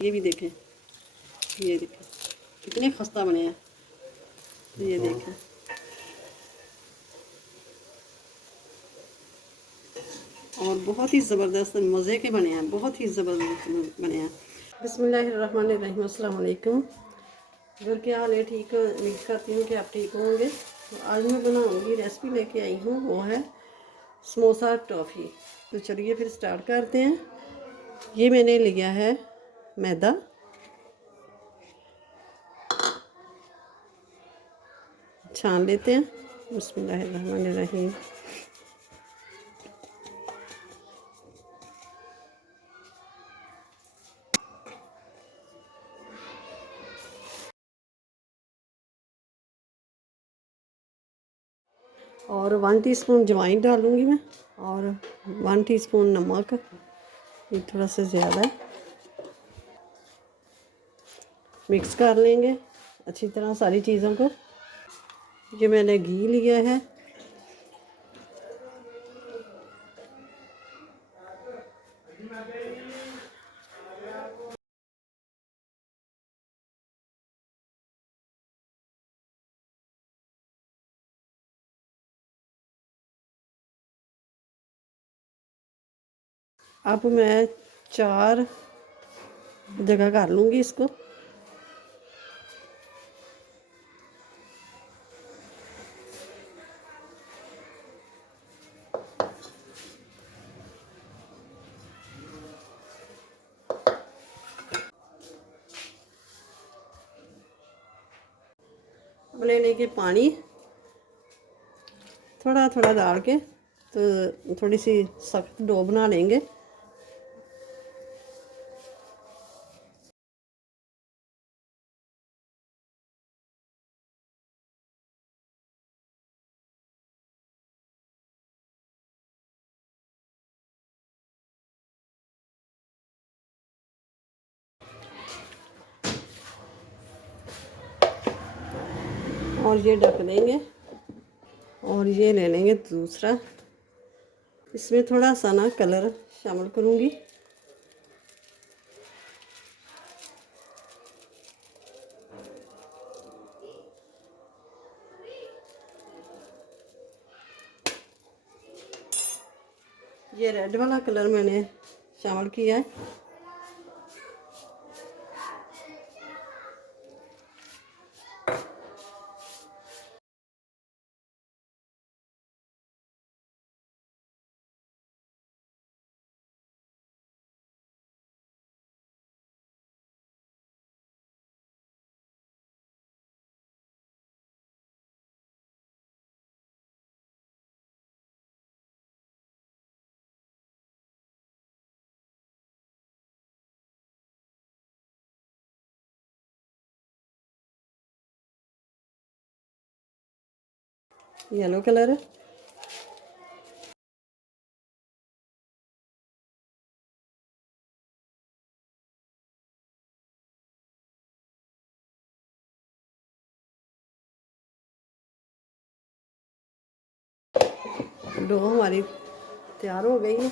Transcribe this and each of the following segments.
ये भी देखें, ये देखें कितने खस्ता बने हैं। ये देखें, और बहुत ही ज़बरदस्त मज़े के बने हैं, बहुत ही ज़बरदस्त बने हैं। बिस्मिल्लाहिर्रहमानिर्रहीम, अस्सलाम वालेकुम। अगर क्या हाल है, ठीक उम्मीद करती हूँ कि आप ठीक होंगे। तो आज मैं बनाऊँगी, रेसिपी लेके आई हूँ, वो है समोसा टॉफ़ी। तो चलिए फिर स्टार्ट करते हैं। ये मैंने लिया है मैदा, छान लेते हैं। बिस्मिल्लाहिर्रहमानिर्रहीम। और 1 टीस्पून अजवाइन डालूँगी मैं, और 1 टीस्पून नमक, ये थोड़ा सा ज़्यादा है। मिक्स कर लेंगे अच्छी तरह सारी चीज़ों को। ये मैंने घी लिया है, अब मैं 4 जगह कर लूँगी इसको। अब ले लेंगे पानी, थोड़ा थोड़ा डाल के, तो थोड़ी सी सख्त डो बना लेंगे। और ये ढक देंगे, और ये ले लेंगे दूसरा। इसमें थोड़ा सा ना कलर शामिल करूँगी। ये रेड वाला कलर मैंने शामिल किया है। येलो कलर है। डो हमारी तैयार हो गई है।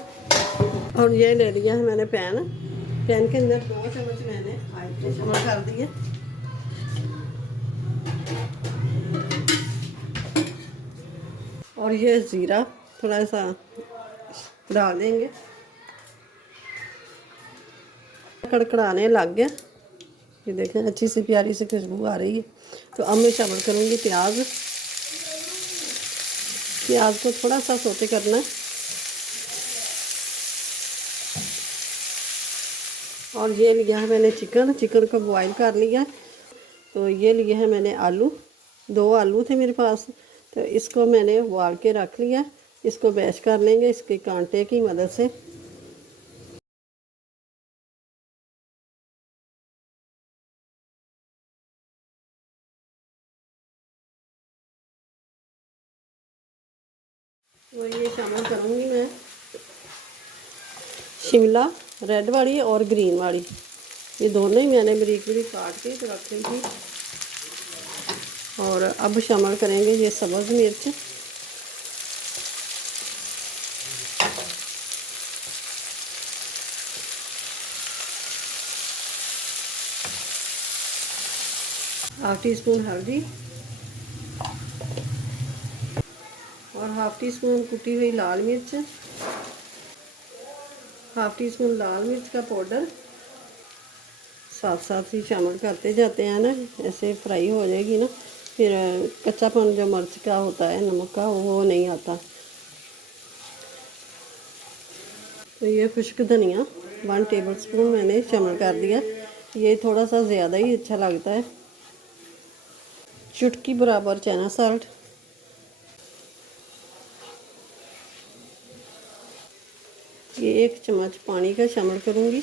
और ये ले लिया है मैंने पैन। पैन के अंदर 2 चम्मच मैंने ऑयल शामिल कर दिए। और ये ज़ीरा थोड़ा सा डाल देंगे। कड़कड़ाने लग गया, ये देखें अच्छी सी प्यारी सी खुशबू आ रही है। तो अब मैं शामिल करूँगी प्याज। प्याज को थोड़ा सा सोते करना है। और ये लिया है मैंने चिकन को बॉईल कर लिया। तो ये लिए है मैंने आलू, 2 आलू थे मेरे पास, तो इसको मैंने उबाल के रख लिया। इसको मैश कर लेंगे इसके कांटे की मदद से। तो ये शामिल करूँगी मैं शिमला रेड वाली और ग्रीन वाली, ये दोनों ही मैंने बारीक बारीक काट के तो रखी थी। और अब शामिल करेंगे ये सब्ज़ मिर्च। हाफ टी स्पून हल्दी और हाफ टी स्पून कुटी हुई लाल मिर्च, हाफ टी स्पून लाल मिर्च का पाउडर साथ साथ ही शामिल करते जाते हैं ना, ऐसे फ्राई हो जाएगी ना, फिर कच्चापन जो मिर्च का होता है, नमक का, वो नहीं आता। तो ये खुश्क धनिया 1 टेबल स्पून मैंने शामिल कर दिया, ये थोड़ा सा ज़्यादा ही अच्छा लगता है। चुटकी बराबर चना साल्ट, ये 1 चम्मच पानी का शामिल करूँगी।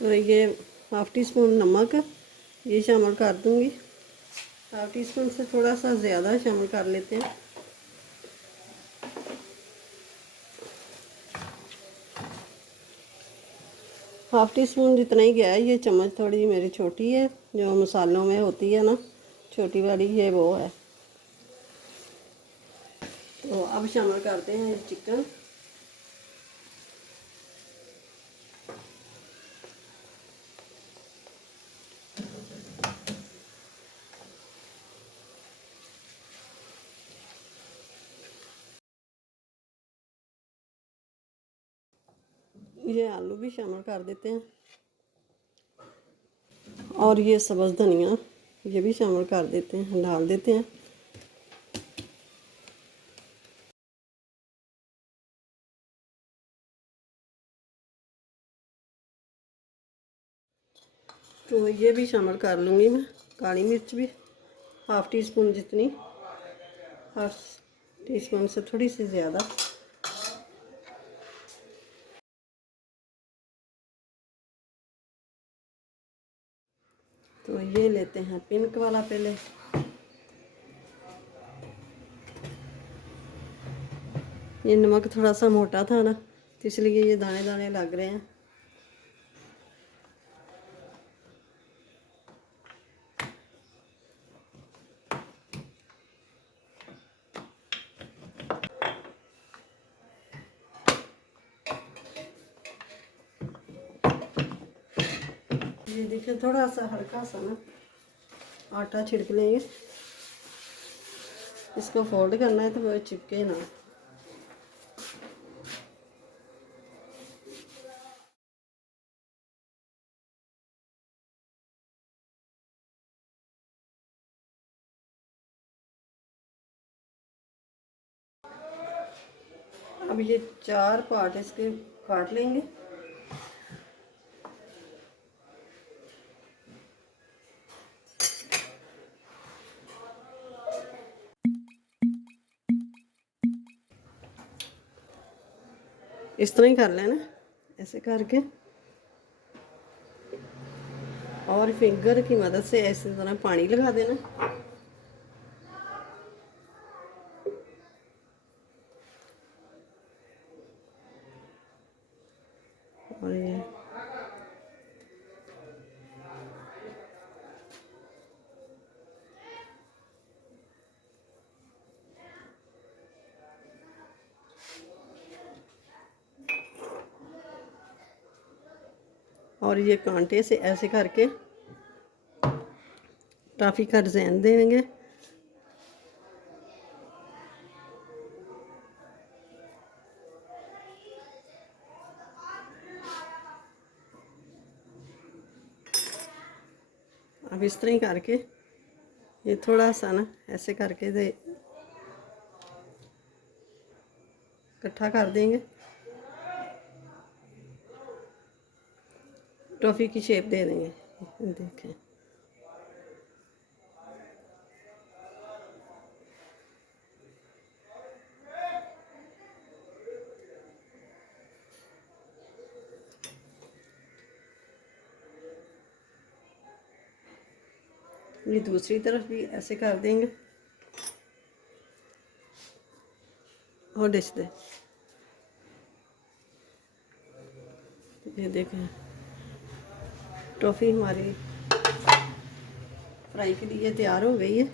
और ये हाफ टी स्पून नमक ये शामिल कर दूँगी। हाफ टी स्पून से थोड़ा सा ज़्यादा शामिल कर लेते हैं। हाफ टी स्पून जितना ही गया है, ये चम्मच थोड़ी मेरी छोटी है, जो मसालों में होती है ना छोटी वाली, ये वो है। तो अब शामिल करते हैं चिकन। ये आलू भी शामिल कर देते हैं और ये सब्ज़ धनिया ये भी शामिल कर देते हैं, डाल देते हैं। तो ये भी शामिल कर लूँगी मैं। काली मिर्च भी हाफ टी स्पून जितनी, हाफ टी स्पून से थोड़ी सी ज़्यादा। तो ये लेते हैं पिंक वाला पहले। ये नमक थोड़ा सा मोटा था ना, तो इसलिए ये दाने दाने लग रहे हैं। ये देखिए थोड़ा सा हल्का सा ना आटा छिड़क लेंगे, इसको फोल्ड करना है तो वो चिपके ना। अब ये 4 पार्ट इसके काट लेंगे। इस तरह ही कर लेना, ऐसे करके, और फिंगर की मदद से ऐसे तरह पानी लगा देना। और ये कांटे से ऐसे करके टॉफ़ी का डिज़ाइन देंगे। अब इस तरह ही करके ये थोड़ा सा ना ऐसे करके दे इकट्ठा कर देंगे, टॉफ़ी की शेप दे देंगे। देखें, ये दूसरी तरफ भी ऐसे कर देंगे और डिश दे। ये देखें टॉफ़ी हमारी फ्राई के लिए तैयार हो गई है।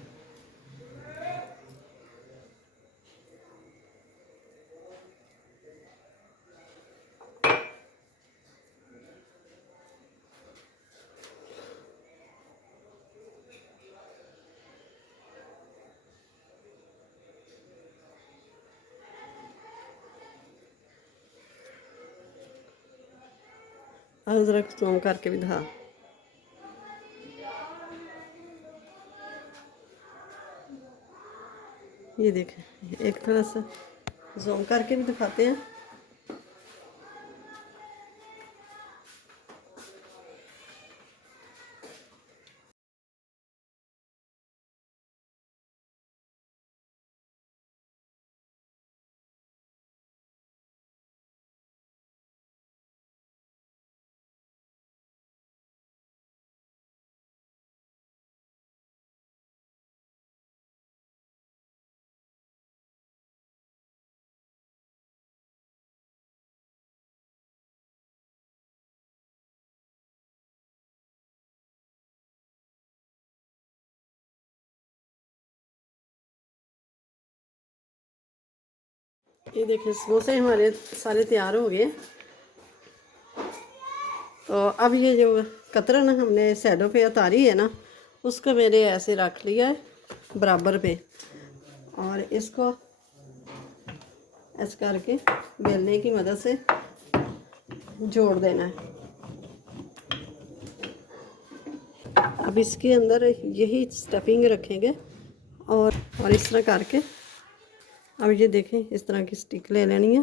अब ज़रा जूम करके भी दिखा। ये देखें, एक थोड़ा सा जूम करके भी दिखाते हैं। ये देखिए समोसे हमारे सारे तैयार हो गए। तो अब ये जो कतरन हमने साइडों पे उतारी है ना, उसको मैंने ऐसे रख लिया है बराबर पे, और इसको ऐसे करके बेलने की मदद से जोड़ देना है। अब इसके अंदर यही स्टफिंग रखेंगे और इस तरह करके अब ये देखें, इस तरह की स्टिक ले लेनी है।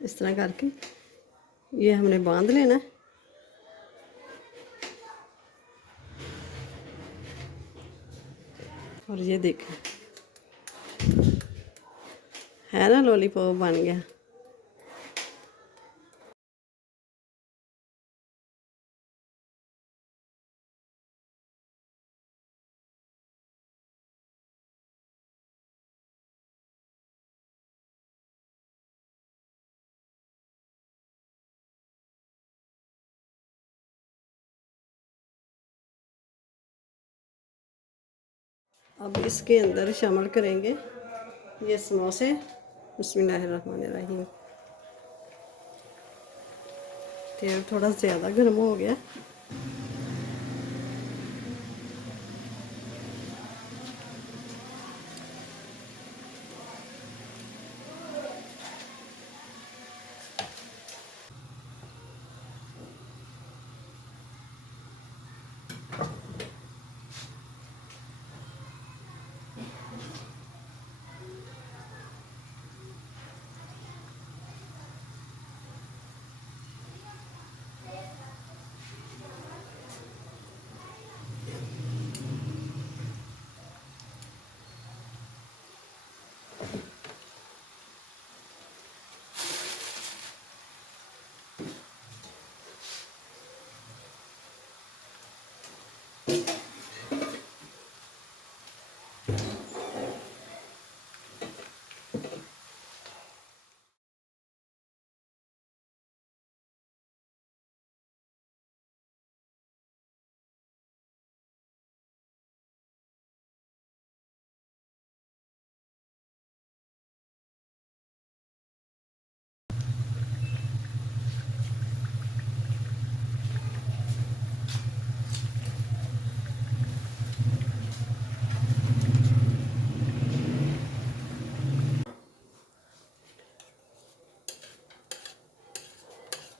इस तरह करके ये हमने बांध लेना है। और ये देखें, है ना, लॉलीपॉप बन गया। अब इसके अंदर शामिल करेंगे ये समोसे। बिस्मिल्लाहिर्रहमानिर्रहीम। तेल थोड़ा ज़्यादा गर्म हो गया।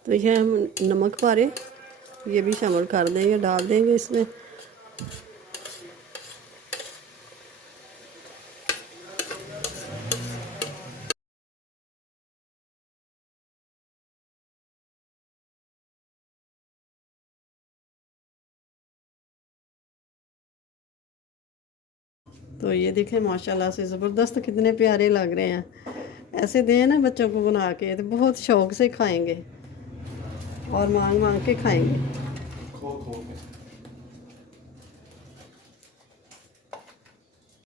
तो ये हम नमक पारे ये भी शामिल कर देंगे, डाल देंगे इसमें। तो ये देखें, माशाल्लाह से ज़बरदस्त कितने प्यारे लग रहे हैं। ऐसे दें ना बच्चों को बना के, तो बहुत शौक से खाएंगे और मांग मांग के खाएंगे।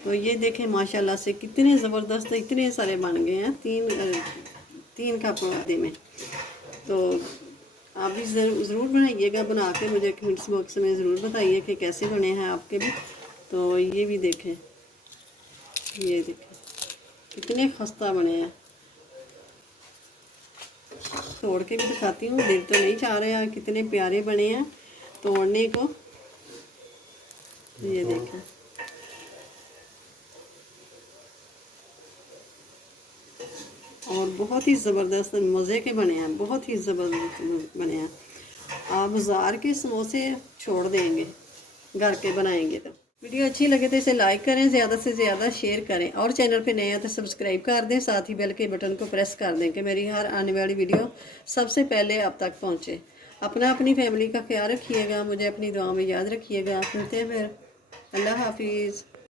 तो ये देखें माशाल्लाह से कितने ज़बरदस्त इतने सारे बन गए हैं, तीन कप आधे में। तो आप भी ज़रूर बनाइएगा, बना के मुझे कमेंट्स बॉक्स में ज़रूर बताइए कि कैसे बने हैं आपके भी। तो ये भी देखें, ये देखें कितने खस्ता बने हैं। तोड़ के भी दिखाती हूँ। दिल तो नहीं चाह रहा, कितने प्यारे बने हैं तोड़ने को। ये देखें, और बहुत ही ज़बरदस्त मज़े के बने हैं, बहुत ही ज़बरदस्त बने हैं। आप बाज़ार के समोसे छोड़ देंगे घर के बनाएंगे तो। वीडियो अच्छी लगे तो इसे लाइक करें, ज़्यादा से ज़्यादा शेयर करें, और चैनल पे नए हैं तो सब्सक्राइब कर दें, साथ ही बेल के बटन को प्रेस कर दें कि मेरी हर आने वाली वीडियो सबसे पहले आप तक पहुंचे। अपनी फैमिली का ख्याल रखिएगा, मुझे अपनी दुआ में याद रखिएगा। मिलते हैं फिर। अल्लाह हाफिज़।